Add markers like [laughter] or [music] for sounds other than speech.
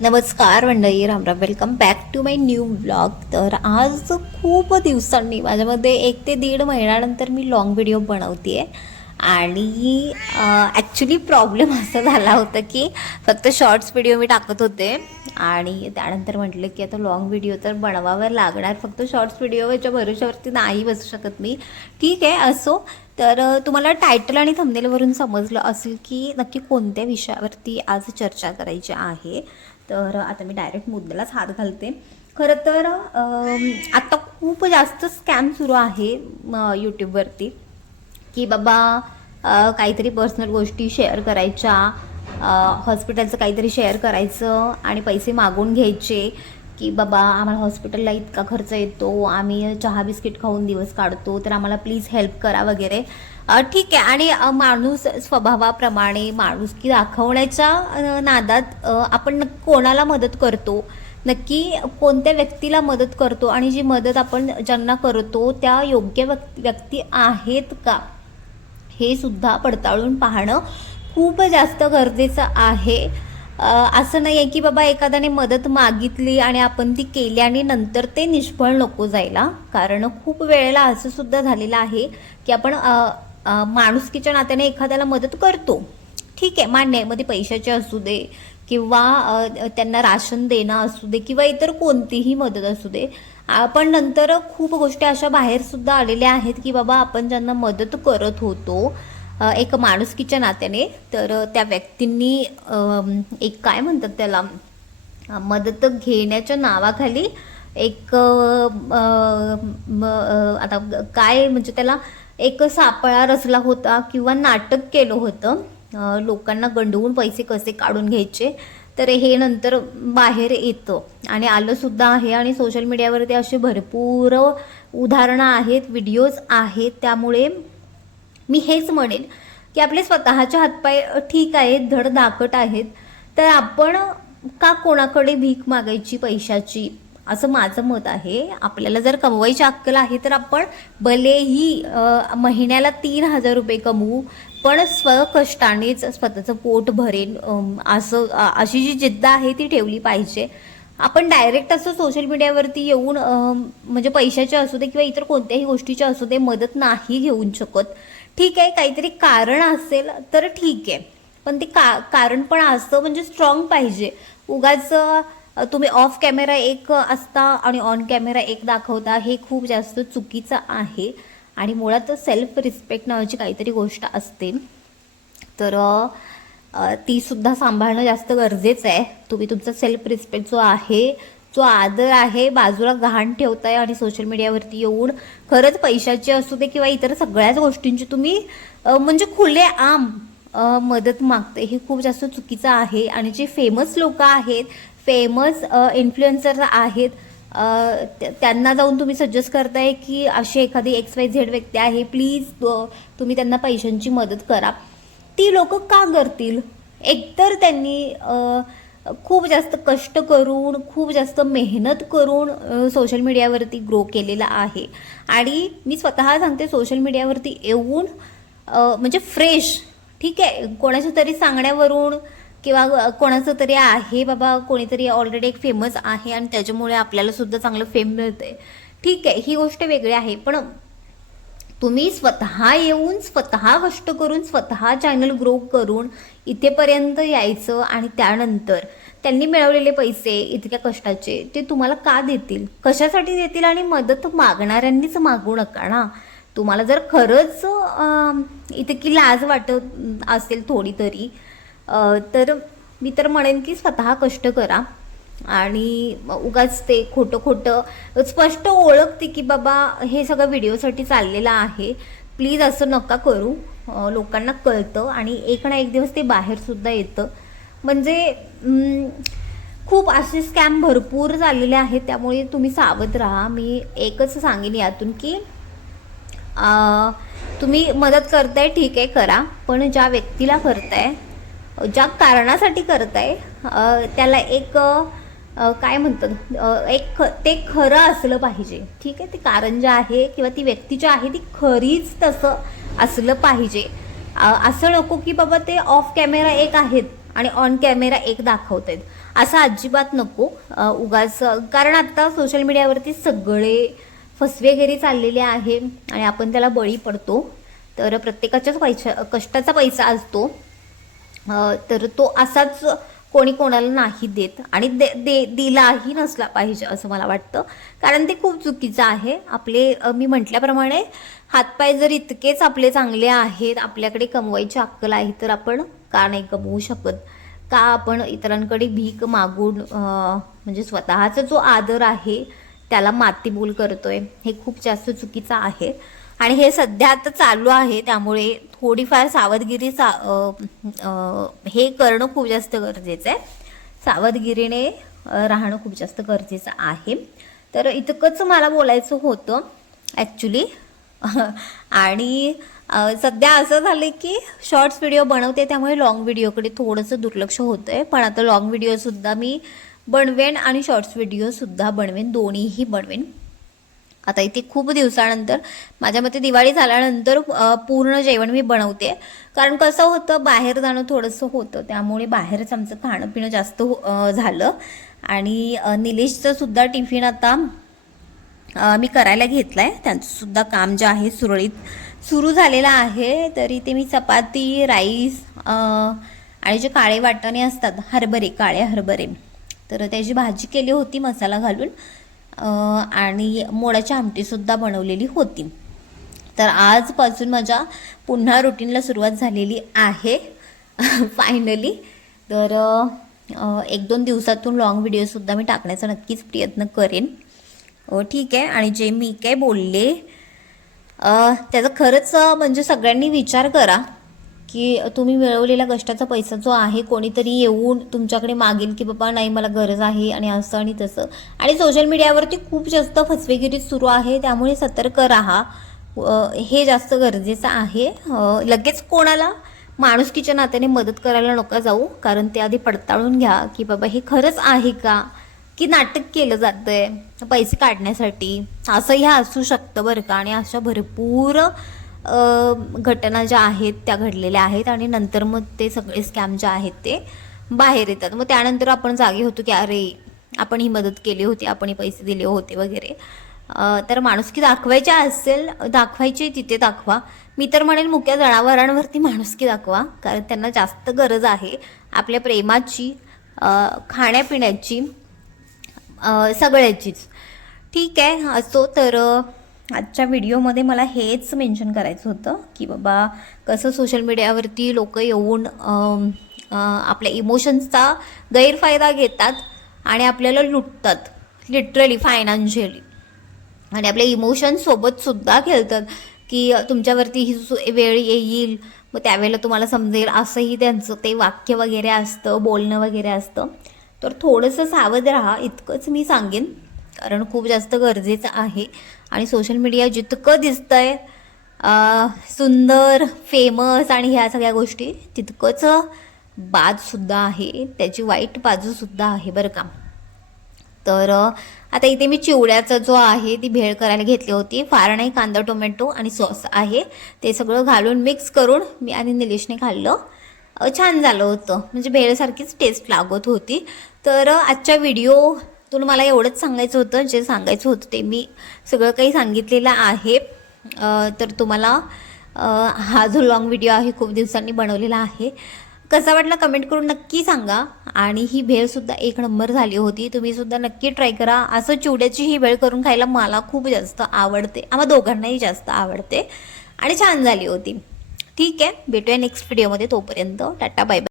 नमस्कार मंडळी रामराम welcome back to my new blog तर आज खूप दिवसांनी माझ्यामध्ये एक ते दीड महिन्यानंतर मी लॉंग व्हिडिओ बनवते आणि ॲक्च्युली प्रॉब्लेम असा झाला होता की फक्त शॉर्ट्स व्हिडिओ मी टाकत होते. आणि त्यानंतर म्हटलं की आता लॉंग व्हिडिओ तर बनवावं लागणार. फक्त शॉर्ट्स व्हिडिओच्या भरोशावरती नाही बसू शकत मी. ठीक आहे असो. तर तुम्हाला टायटल आणि थंबनेलवरून समजलं असेल की नक्की कोणत्या विषयावरती आज चर्चा करायची आहे. तर आता मी डायरेक्ट मुद्द्यालाच हात घालते. खरं तर आत्ता आता खूप जास्त स्कॅम सुरू आहे यूट्यूबवरती की बाबा काहीतरी पर्सनल गोष्टी शेअर करायच्या हॉस्पिटलचं काहीतरी शेअर करायचं आणि पैसे मागून घ्यायचे. की बाबा आम्हाला हॉस्पिटलला इतका खर्च येतो आम्ही चहा बिस्किट खाऊन दिवस काढतो तर आम्हाला प्लीज हेल्प करा वगैरे. ठीक आहे. आणि माणूस स्वभावाप्रमाणे माणुसकी दाखवण्याच्या नादात आपण कोणाला मदत करतो? नक्की कोणत्या व्यक्तीला मदत करतो? आणि जी मदत आपण ज्यांना करतो त्या योग्य व्यक्- व्यक्ती आहेत का? हे सुद्धा पडताळून पाहणं खूप जास्त गरजेचं आहे. असं नाही आहे की बाबा एखाद्याने मदत मागितली आणि आपण ती केली आणि नंतर ते निष्फळ नको जायला. कारण खूप वेळेला असं सुद्धा झालेलं आहे की आपण माणुसकीच्या नात्याने एखाद्याला मदत करतो. ठीक आहे मान्य आहे. मध्ये पैशाचे असू दे किंवा त्यांना राशन देणं असू दे किंवा इतर कोणतीही मदत असू दे. आपण पण नंतर खूप गोष्टी अशा बाहेर सुद्धा आलेल्या आहेत की बाबा आपण ज्यांना मदत करत होतो एक माणुसकीच्या नात्याने तर त्या व्यक्तींनी एक काय म्हणतात त्याला मदत घेण्याच्या नावाखाली एक आता काय म्हणजे त्याला एक सापळा रचला होता किंवा नाटक केलं होतं. लोकांना गंडवून पैसे कसे काढून घ्यायचे तर हे नंतर बाहेर येतं. आणि आलं सुद्धा आहे आणि सोशल मीडियावरती असे भरपूर उदाहरणं आहेत व्हिडिओज आहेत. त्यामुळे मी हेच म्हणेन की आपले स्वतःचे हातपाय ठीक आहेत धड दाकट आहेत तर आपण का कोणाकडे भीक मागायची पैशाची? असं माझं मत आहे. आपल्याला जर कमवायची अक्कल आहे तर आपण भलेही महिन्याला तीन हजार रुपये कमवू पण स्वकष्टानेच स्वतःचं पोट भरेन असं अशी जी जिद्द आहे ती ठेवली पाहिजे. आपण डायरेक्ट असं सोशल मीडियावरती येऊन म्हणजे पैशाचे असू दे किंवा इतर कोणत्याही गोष्टीचे असू दे मदत नाही घेऊन शकत. ठीक आहे काहीतरी कारण असेल तर ठीक आहे. पण ते का कारण पण असतं म्हणजे स्ट्रॉंग पाहिजे. उगाच तुम्ही ऑफ कॅमेरा एक असता आणि ऑन कॅमेरा एक दाखवता हे खूप जास्त चुकीचं आहे. आणि मुळात सेल्फ रिस्पेक्ट नावाची काहीतरी गोष्ट असते. तर तीसुद्धा ती सुद्धा सांभाळणं जास्त गरजेचं आहे. तुम्ही तुमचा सेल्फ रिस्पेक्ट जो आहे जो आदर आहे बाजूला गहाण ठेवताय आणि सोशल मीडियावरती येऊन खरंच पैशाची असू दे किंवा इतर सगळ्याच गोष्टींची तुम्ही म्हणजे खुले आम मदत मागते हे खूप जास्त चुकीचं आहे. आणि जे फेमस लोक आहेत फेमस इन्फ्लुएन्सर आहेत त्यांना जाऊन तुम्ही सजेस्ट करताय की अशी एखादी एक्स वाय झेड व्यक्ती आहे प्लीज तुम्ही त्यांना पैशांची मदत करा. ती लोक का करतील? एकतर त्यांनी खूप जास्त कष्ट करून खूप जास्त मेहनत करून सोशल मीडियावरती ग्रो केलेला आहे. आणि मी स्वतः सांगते सोशल मीडियावरती येऊन म्हणजे फ्रेश ठीक आहे? कोणाच्या तरी सांगण्यावरून किंवा कोणाचं तरी आहे बाबा कोणीतरी ऑलरेडी एक फेमस आहे आणि त्याच्यामुळे आपल्याला सुद्धा चांगलं फेम मिळतंय. ठीक आहे? ही गोष्ट वेगळी आहे. पण तुम्ही स्वतः येऊन स्वतः कष्ट करून स्वतः चॅनल ग्रो करून इथेपर्यंत यायचं आणि त्यानंतर त्यांनी मिळवलेले पैसे इतक्या कष्टाचे ते तुम्हाला का देतील? कशासाठी देतील आणि मदत मागणाऱ्यांनीच मागू नका ना? तुम्हाला जर खरंच इतकी लाज वाटत असेल थोडी तरी तर मी तर म्हणेन की स्वतः कष्ट करा. आणि उगाच ते खोटं खोटं स्पष्ट ओळखते की बाबा हे सगळं व्हिडिओसाठी चाललेलं आहे. प्लीज असं नका करू. लोकांना कळतं आणि एक ना एक दिवस ते बाहेरसुद्धा येतं. म्हणजे खूप असे स्कॅम भरपूर झालेले आहेत. त्यामुळे तुम्ही सावध राहा. मी एकच सांगेन यातून की तुम्ही मदत करताय ठीक आहे करा. पण ज्या व्यक्तीला करताय ज्या कारणासाठी करताय त्याला एक काय म्हणतात? एक ख- ते खरं असलं पाहिजे. ठीक आहे? ते कारण जे आहे किंवा ती व्यक्ती जी आहे ती खरीच तसं असलं पाहिजे. असं नको की बाबा ते ऑफ कॅमेरा एक आहेत आणि ऑन कॅमेरा एक दाखवत आहेत असं अजिबात नको. उगाच कारण आता सोशल मीडियावरती सगळे फसवेगिरी चाललेले आहे आणि आपण त्याला बळी पडतो. तर प्रत्येकाच्याच पैसा कष्टाचा पैसा असतो. तर तो असाच कोणी कोणाला नाही देत आणि दे दे दिलाही नसला पाहिजे असं मला वाटतं. कारण ते खूप चुकीचं आहे. आपले मी म्हटल्याप्रमाणे हातपाय जर इतकेच आपले चांगले आहेत आपल्याकडे कमवायची अक्कल आहे तर आपण का नाही कमवू शकत? का आपण इतरांकडे भीक मागून म्हणजे स्वतःचा जो आदर आहे त्याला मातीबोल करतोय? हे खूप जास्त चुकीचं आहे. आणि हे सध्या आता चालू आहे त्यामुळे थोडीफार सावधगिरी सा हे करणं खूप जास्त गरजेचं आहे. सावधगिरीने राहणं खूप जास्त गरजेचं आहे. तर इतकंच मला बोलायचं होतं ॲक्च्युली [laughs] आणि सध्या असं झालं की शॉर्ट्स व्हिडिओ बनवते त्यामुळे लॉंग व्हिडिओकडे थोडंसं दुर्लक्ष होतं आहे पण आता लॉंग व्हिडिओसुद्धा मी बनवेन आणि शॉर्ट्स व्हिडिओसुद्धा बनवेन दोन्हीही बनवेन. आता इथे खूप दिवसानंतर माझ्या मते दिवाळी झाल्यानंतर पूर्ण जेवण मी बनवते. कारण कसं होतं बाहेर जाणं थोडंसं होतं. त्यामुळे बाहेरच आमचं खाणं पिणं जास्त हो- झालं. आणि निलेशचं सुद्धा टिफिन आता मी करायला घेतलं आहे त्यांचं सुद्धा काम जे आहे सुरळीत सुरू झालेलं आहे. तरी ते मी चपाती राईस आणि जे काळे वाटाणे असतात हरभरे काळे हरभरे. तर त्याची भाजी केली होती मसाला घालून. आणि मोडाची आमटीसुद्धा बनवलेली होती. तर आजपासून माझ्या पुन्हा रुटीनला सुरुवात झालेली आहे. [laughs] फायनली तर एक दोन दिवसातून लॉंग व्हिडिओसुद्धा मी टाकण्याचा नक्कीच प्रयत्न करेन. ठीक आहे. आणि जे मी काय बोलले त्याचं त्याचा खरंच म्हणजे सगळ्यांनी विचार करा. की तुम्ही मिळवलेला कष्टाचा पैसा जो आहे कोणीतरी येऊन तुमच्याकडे मागेल की बाबा नाही मला गरज आहे आणि असं आणि तसं. आणि सोशल मीडियावरती खूप जास्त फसवेगिरी सुरू आहे त्यामुळे सतर्क राहा. हे जास्त गरजेचं आहे. लगेच कोणाला? माणुसकीच्या नात्याने मदत करायला नका जाऊ कारण ते आधी पडताळून घ्या की बाबा हे खरंच आहे का? की नाटक केलं जातं आहे पैसे काढण्यासाठी? असं ह्या असू शकतं बरं का. आणि अशा भरपूर घटना ज्या आहेत त्या घडलेल्या आहेत आणि नंतर मग ते सगळे स्कॅम ज्या आहेत ते बाहेर येतात. मग त्यानंतर आपण जागे होतो की अरे आपण ही मदत केली होती आपण हे पैसे दिले होते वगैरे. तर माणुसकी दाखवायची असेल दाखवायची तिथे दाखवा. मी तर म्हणेल मुक्या जनावरांवरती माणुसकी दाखवा कारण त्यांना जास्त गरज आहे. आपल्या प्रेमाची खाण्यापिण्याची सगळ्याचीच. ठीक आहे असो तर आजच्या व्हिडिओमध्ये मला हेच मेन्शन करायचं होतं की बाबा कसं सोशल मीडियावरती लोक येऊन आपल्या इमोशन्सचा गैरफायदा घेतात आणि आपल्याला लुटतात लिटरली फायनान्शियली आणि आपल्या इमोशन्ससोबतसुद्धा खेळतात की तुमच्यावरती ही सु- वेळ येईल मग त्यावेळेला तुम्हाला समजेल असंही त्यांचं ते वाक्य वगैरे असतं बोलणं वगैरे असतं. तर थोडंसं सावध राहा इतकंच मी सांगेन कारण खूप जास्त गरजेचं आहे. आणि सोशल मीडिया जितकं दिसतं आहे सुंदर फेमस आणि ह्या सगळ्या गोष्टी तितकंच बाजसुद्धा आहे. त्याची वाईट बाजूसुद्धा आहे बरं का. तर आता इथे मी चिवड्याचा जो आहे ती भेळ करायला घेतली होती. फार नाही कांदा टोमॅटो आणि सॉस आहे. ते सगळं घालून मिक्स करून मी आणि निलेशने खाल्लं. छान झालं होतं. म्हणजे भेळसारखीच टेस्ट लागत होती. तर आजच्या व्हिडिओ तुला मला एवढंच सांगायचं होतं जे सांगायचं होतं ते मी सगळं काही सांगितलेलं आहे. तर तुम्हाला हा जो लॉंग व्हिडिओ आहे खूप दिवसांनी बनवलेला आहे. कसा वाटला कमेंट करून नक्की सांगा. आणि ही भेळसुद्धा एक नंबर झाली होती. तुम्हीसुद्धा नक्की ट्राय करा. असं चिवड्याची ही भेळ करून खायला मला खूप जास्त आवडते. आम्हा दोघांनाही जास्त आवडते. आणि छान झाली होती. ठीक आहे. भेटूया नेक्स्ट व्हिडिओमध्ये तोपर्यंत. Tata bye bye